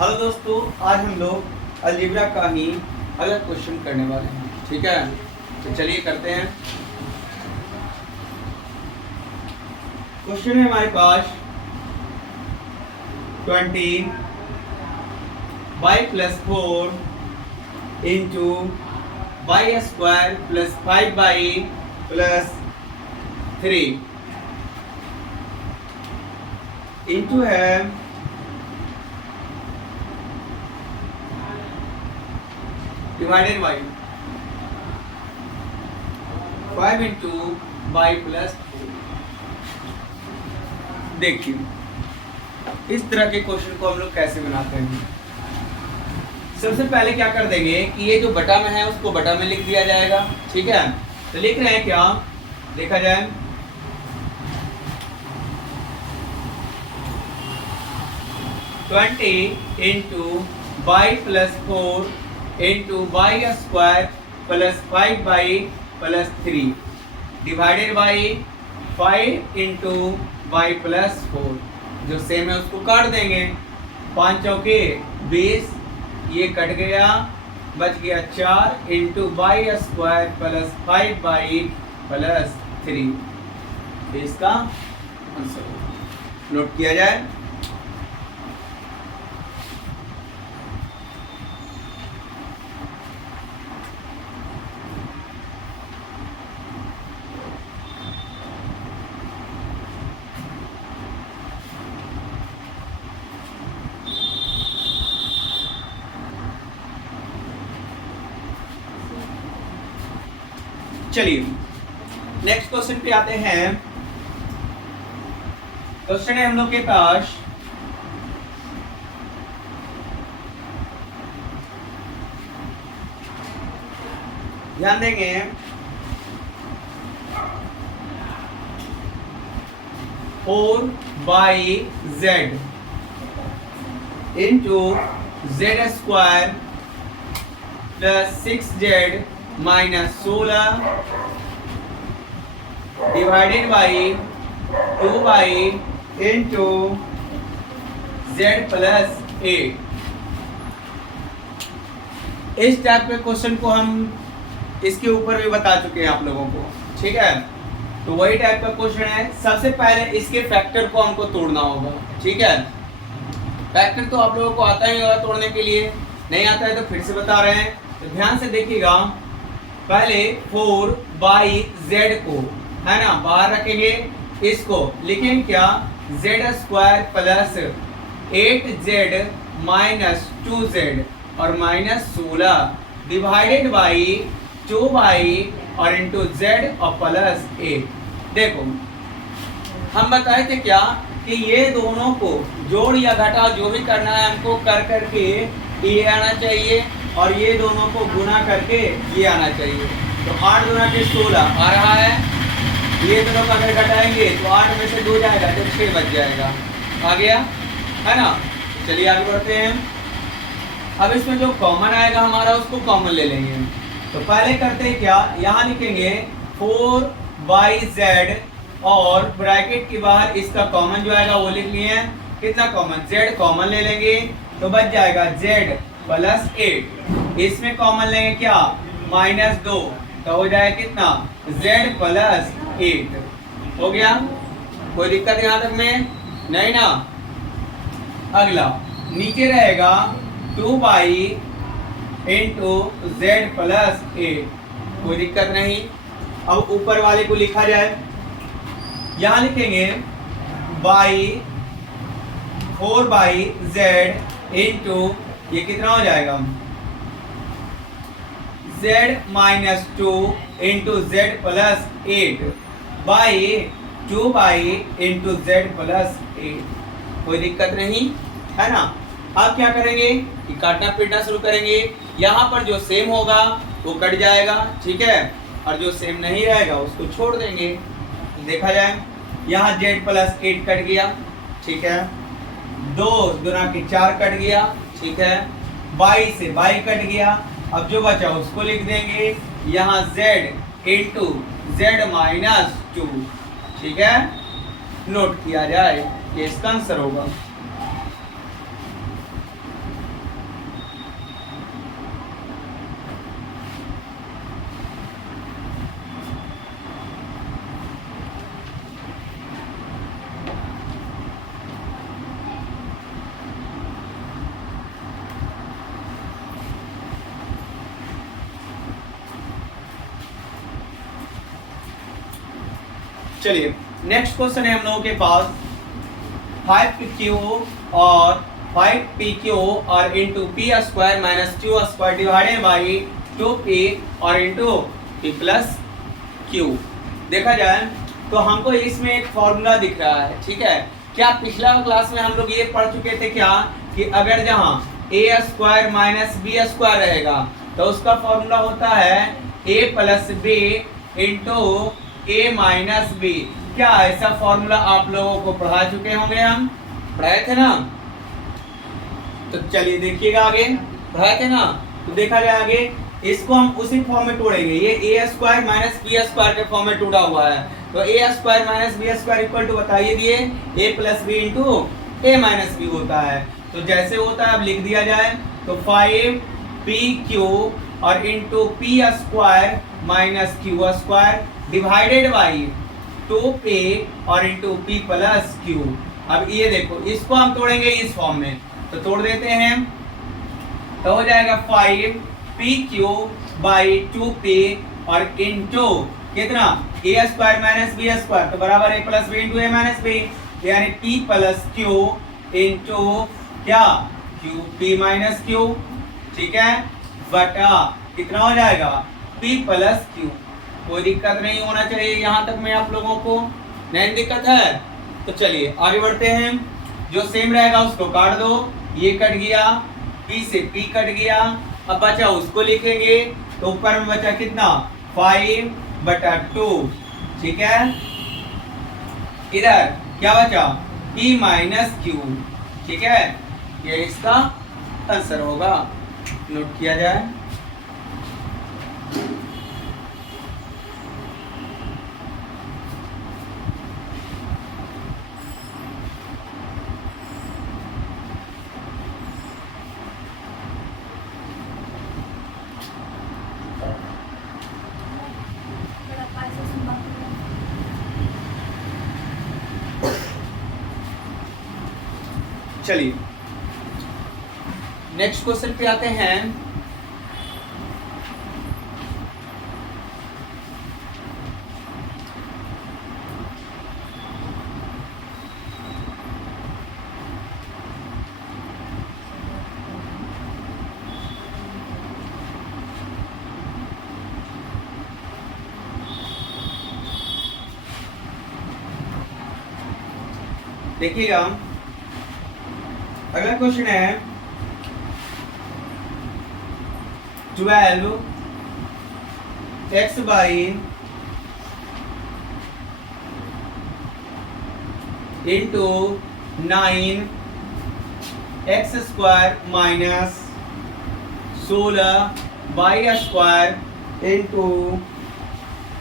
Hello दोस्तों, आज हम लोग अलजेब्रा का ही अगला क्वेश्चन करने वाले हैं। ठीक है, तो चलिए करते हैं। क्वेश्चन है हमारे पास 20 y + 4 into y² + 5y + 3 into है डिवाइडेड बाई 5 इंटू y + 4। देखिए इस तरह के क्वेश्चन को हम लोग कैसे बनाते हैं। सबसे पहले क्या कर देंगे कि ये जो बटा में है उसको बटा में लिख दिया जाएगा। ठीक है, तो लिख रहे हैं क्या, देखा जाए। Twenty into y + 4 into y² + 5y + 3 divided by 5 into y + 4। जो सेम है उसको काट देंगे। 5 चौके 20, ये कट गया, बच गया 4 इंटू y² + 5y + 3। इसका आंसर नोट किया जाए। चलिए नेक्स्ट क्वेश्चन पे आते हैं। क्वेश्चन है हम लोग के पास ध्यान देंगे। 4yz into z² + 6z -16 divided by 2y into z + 8। इस टाइप के क्वेश्चन को हम इसके ऊपर भी बता चुके हैं आप लोगों को। ठीक है, तो वही टाइप का क्वेश्चन है। सबसे पहले इसके फैक्टर को हमको तोड़ना होगा। ठीक है, फैक्टर तो आप लोगों को आता ही होगा तोड़ने के लिए, नहीं आता है तो फिर से बता रहे हैं, तो ध्यान से देखिएगा। पहले 4yz को है ना बाहर रखेंगे, इसको लिखेंगे क्या, z² + 8z -2z और -16 डिवाइडेड बाई 2y और इंटू z और +8। देखो हम बताए थे क्या कि ये दोनों को जोड़ या घटा जो भी करना है हमको कर करके ये आना चाहिए और ये दोनों को गुना करके ये आना चाहिए। तो 8 × 16 आ रहा है, ये दोनों का अगर घटाएंगे तो 8 में से 2 जाएगा तो 6 बच जाएगा। आ गया है ना। चलिए आगे बढ़ते हैं। अब इसमें जो कॉमन आएगा हमारा उसको कॉमन ले लेंगे। तो पहले करते हैं क्या, यहाँ लिखेंगे 4yz और ब्रैकेट के बाहर इसका कॉमन जो आएगा वो लिख लिए हैं। कितना कॉमन, z कॉमन ले लेंगे तो बच जाएगा z + 8। इसमें कॉमन लेंगे क्या, -2 तो हो जाएगा कितना, z + 8 हो गया। कोई दिक्कत यहाँ तक में नहीं ना। अगला नीचे रहेगा 2y इंटू z + 8, कोई दिक्कत नहीं। अब ऊपर वाले को लिखा जाए, यहाँ लिखेंगे 4yz इंटू ये कितना हो जाएगा, z -2 into z + 8 by 2y into z + 8, कोई दिक्कत नहीं है ना। अब क्या करेंगे कि काटना पीटना शुरू करेंगे। यहाँ पर जो सेम होगा वो कट जाएगा, ठीक है, और जो सेम नहीं रहेगा उसको छोड़ देंगे। देखा जाए यहाँ z + 8 कट गया, ठीक है, 2 गुना के 4 कट गया, ठीक है, y से y कट गया। अब जो बचा उसको लिख देंगे, यहाँ z इंटू z -2, ठीक है, नोट किया जाए, ये इसका आंसर होगा। चलिए नेक्स्ट क्वेश्चन है हम लोगों के पास 5PQ और 5PQ और into P square minus Q square divided by 2P और इंटू P प्लस Q। देखा जाए तो हमको इसमें एक फॉर्मूला दिख रहा है, ठीक है। क्या पिछला क्लास में हम लोग ये पढ़ चुके थे क्या कि अगर जहाँ ए स्क्वायर माइनस बी स्क्वायर रहेगा तो उसका फॉर्मूला होता है A plus B into A minus B. क्या ऐसा फॉर्मूला आप लोगों को पढ़ा चुके होंगे, हम पढ़ाए थे ना। तो चलिए देखिएगा आगे, पढ़ाए थे ना। तो देखा जाए आगे इसको हम उसी फॉर्म में तोड़ेंगे। ये A square minus B square के फॉर्म में टूटा हुआ है, तो A square minus B square equal to बताइए दिए A plus B into A minus B होता है। तो जैसे होता है अब लिख दिया जाए तो 5PQ और into P square minus Q square divided by 2P और इंटू पी प्लस क्यू। अब ये देखो इसको हम तोड़ेंगे इस फॉर्म में, तो तोड़ देते हैं तो हो जाएगा 5PQ बाई 2P और इंटू कितना ए स्क्वायर माइनस बी स्क्वायर तो बराबर ए plus B into A minus B, यानी पी प्लस क्यू इंटू क्या क्यू पी माइनस क्यू, ठीक है, बटा कितना हो जाएगा पी प्लस क्यू। कोई दिक्कत नहीं होना चाहिए यहाँ तक में आप लोगों को, नहीं दिक्कत है। तो चलिए आगे बढ़ते हैं। जो सेम रहेगा उसको काट दो, ये कट गया, पी से पी कट गया, अब बचा उसको लिखेंगे तो ऊपर में बचा कितना 5/2, ठीक है। इधर क्या बचा p माइनस क्यू, ठीक है। ये इसका आंसर होगा, नोट किया जाए। चलिए नेक्स्ट क्वेश्चन पे आते हैं। देखिएगा अगला क्वेश्चन है 12x by into 9x square minus 16y square into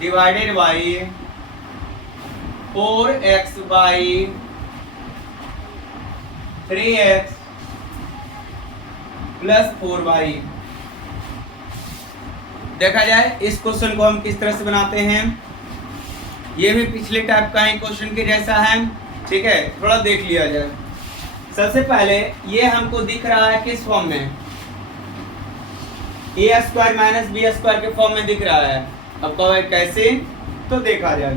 divided by 4x by 3x plus 4y। देखा जाए इस क्वेश्चन को हम किस तरह से बनाते हैं। ये भी पिछले टाइप का ही क्वेश्चन के जैसा है, ठीक है, थोड़ा देख लिया जाए। सबसे पहले ये हमको दिख रहा है किस फॉर्म में, ए स्क्वायर माइनस बी स्क्वायर के फॉर्म में दिख रहा है। अब कहो कैसे, तो देखा जाए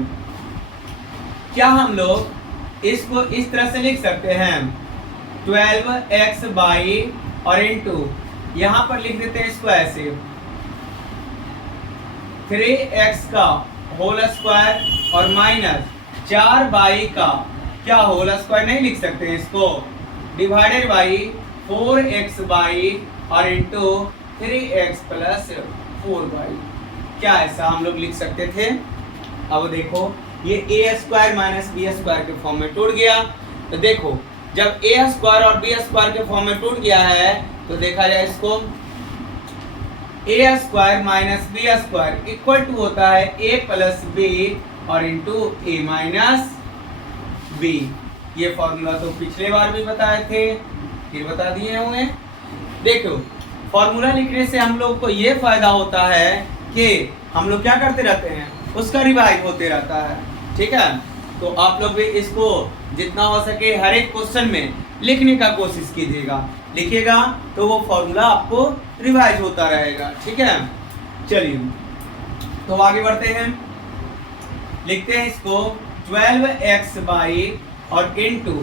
क्या हम लोग इसको इस तरह से लिख सकते हैं 12x बाई और इंटू यहाँ पर लिख देते हैं इसको ऐसे 3x का होल स्क्वायर और माइनस 4y का क्या होल स्क्वायर नहीं लिख सकते इसको, डिवाइडेड बाई 4x बाई और इंटू 3x प्लस 4y। क्या ऐसा हम लोग लिख सकते थे। अब देखो ये A square minus B square के फॉर्म में टूट गया। तो देखो जब ए स्क्वायर और बी स्क्वायर के फॉर्म में टूट गया है तो देखा जाए इसको A square minus B square equal to होता है ए प्लस बी और इंटू ए माइनस बी। ये फॉर्मूला तो पिछले बार भी बताए थे, फिर बता दिए होंगे। देखो फॉर्मूला लिखने से हम लोग को ये फायदा होता है कि हम लोग क्या करते रहते हैं, उसका रिवाइज होते रहता है, ठीक है। तो आप लोग भी इसको जितना हो सके हर एक क्वेश्चन में लिखने का कोशिश कीजिएगा, लिखिएगा तो वो फॉर्मूला आपको रिवाइज होता रहेगा, ठीक है। चलिए तो आगे बढ़ते हैं, लिखते हैं इसको 12x और into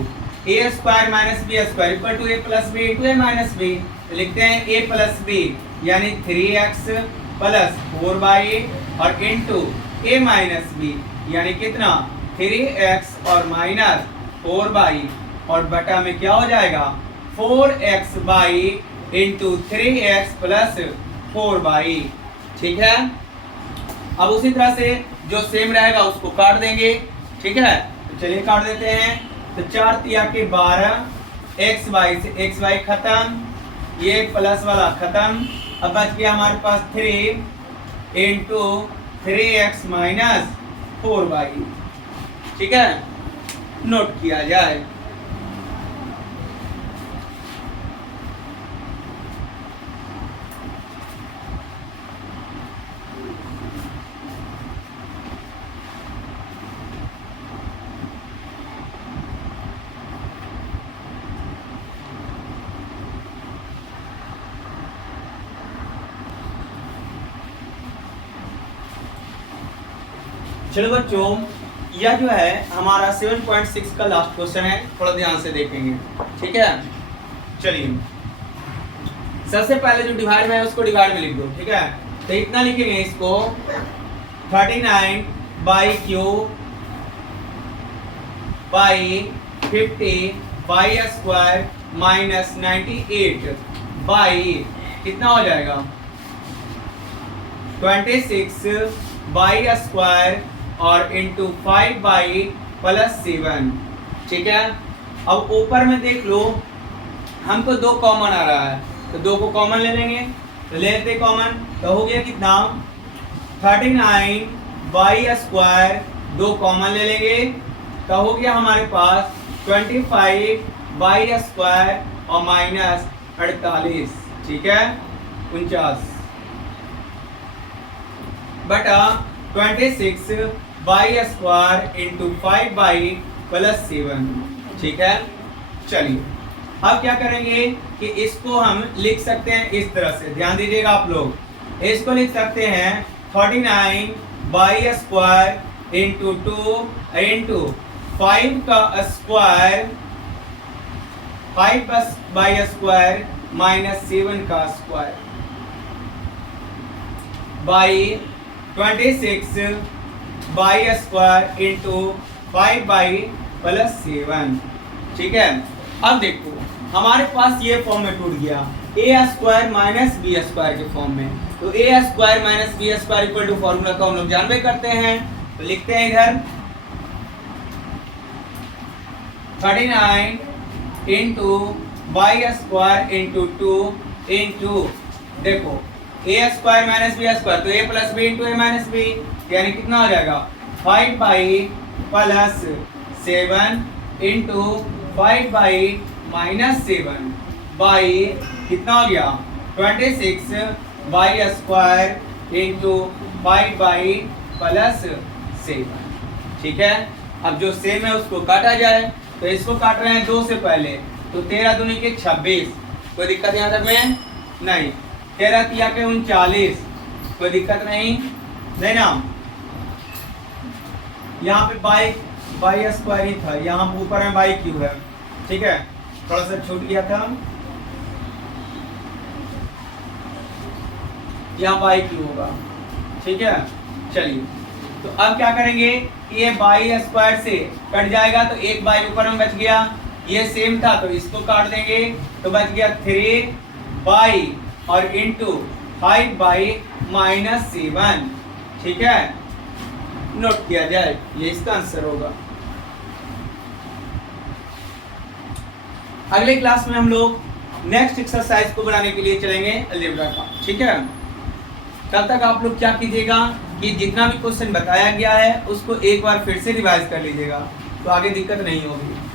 A square minus B square equal to A plus B into A minus B. तो लिखते हैं ए प्लस बी यानी 3x प्लस 4y और इंटू ए माइनस बी यानी कितना 3x और माइनस 4y और बटा में क्या हो जाएगा 4xy into 3x plus 4y। ठीक है, अब उसी तरह से जो सेम रहेगा उसको काट देंगे। ठीक है, तो चलिए काट देते हैं। तो 4 तिया के 12 xy से xy खत्म, ये प्लस वाला खत्म। अब बच गया हमारे पास 3 इंटू 3x माइनस 4y। ठीक है, नोट किया जाए। चलो बच्चों, यह जो है हमारा 7.6 का लास्ट क्वेश्चन है, थोड़ा ध्यान से देखेंगे। ठीक है, चलिए सबसे पहले जो डिवाइड में है उसको डिवाइड में लिख दो। ठीक है, तो इतना लिखेंगे इसको 39 by Q by 50 by square minus 98 by कितना हो जाएगा 26 बाई स्क्वायर और इंटू 5 बाई प्लस 7। ठीक है, अब ऊपर में देख लो हमको 2 कॉमन आ रहा है, तो 2 को कॉमन ले लेंगे। तो ले लेते कॉमन, तो हो गया कितना 39 बाई स्क्वायर, 2 कॉमन ले लेंगे तो हो गया हमारे पास 25 बाई स्क्वायर और माइनस 48। ठीक है, 49 बटा 26 by square into 5 by plus 7। ठीक है, चलिए अब क्या करेंगे कि इसको हम लिख सकते हैं इस तरह से, ध्यान दीजिएगा आप लोग। इसको लिख सकते हैं 49 बाई स्क्वायर इंटू 2 इंटू 5 का स्क्वायर 5 बाई स्क्वायर माइनस 7 का square by 26 by square into 5 by plus 7। ठीक है, अब देखो हमारे पास ये फॉर्म में टूट गया A square minus B square के फॉर्म में। तो A square minus B square equal to formula को हम लोग जानबे करते हैं, तो लिखते हैं इधर 39 into by square into 2 into देखो ए स्क्वायर माइनस बी स्क्वायर, तो ए plus B into A minus B यानी कितना हो जाएगा 5 by plus 7 into 5 by minus 7 by कितना हो गया 26 by square into 5 by plus 7। ठीक है, अब जो सेम है उसको काटा जाए, तो इसको काट रहे हैं 2 से पहले, तो 13 दूनी के 26, कोई दिक्कत यहाँ तक में नहीं। 13 तिया के 39, कोई दिक्कत नहीं ना। यहाँ पे बाई स्क्वायर ही था, यहाँ ऊपर में बाई क्यू है। ठीक है, थोड़ा सा छूट गया था, यहाँ बाई क्यू होगा। ठीक है, चलिए तो अब क्या करेंगे, ये बाई स्क्वायर से कट जाएगा तो एक बाई ऊपर में बच गया, ये सेम था तो इसको काट देंगे, तो बच गया 3 बाई और इंटू 5 बाई माइनस 7। ठीक है, नोट किया जाए, ये इसका आंसर होगा। अगले क्लास में हम लोग नेक्स्ट एक्सरसाइज को बनाने के लिए चलेंगे अलजेब्रा का। ठीक है, तब तक आप लोग क्या कीजिएगा कि जितना भी क्वेश्चन बताया गया है उसको एक बार फिर से रिवाइज कर लीजिएगा, तो आगे दिक्कत नहीं होगी।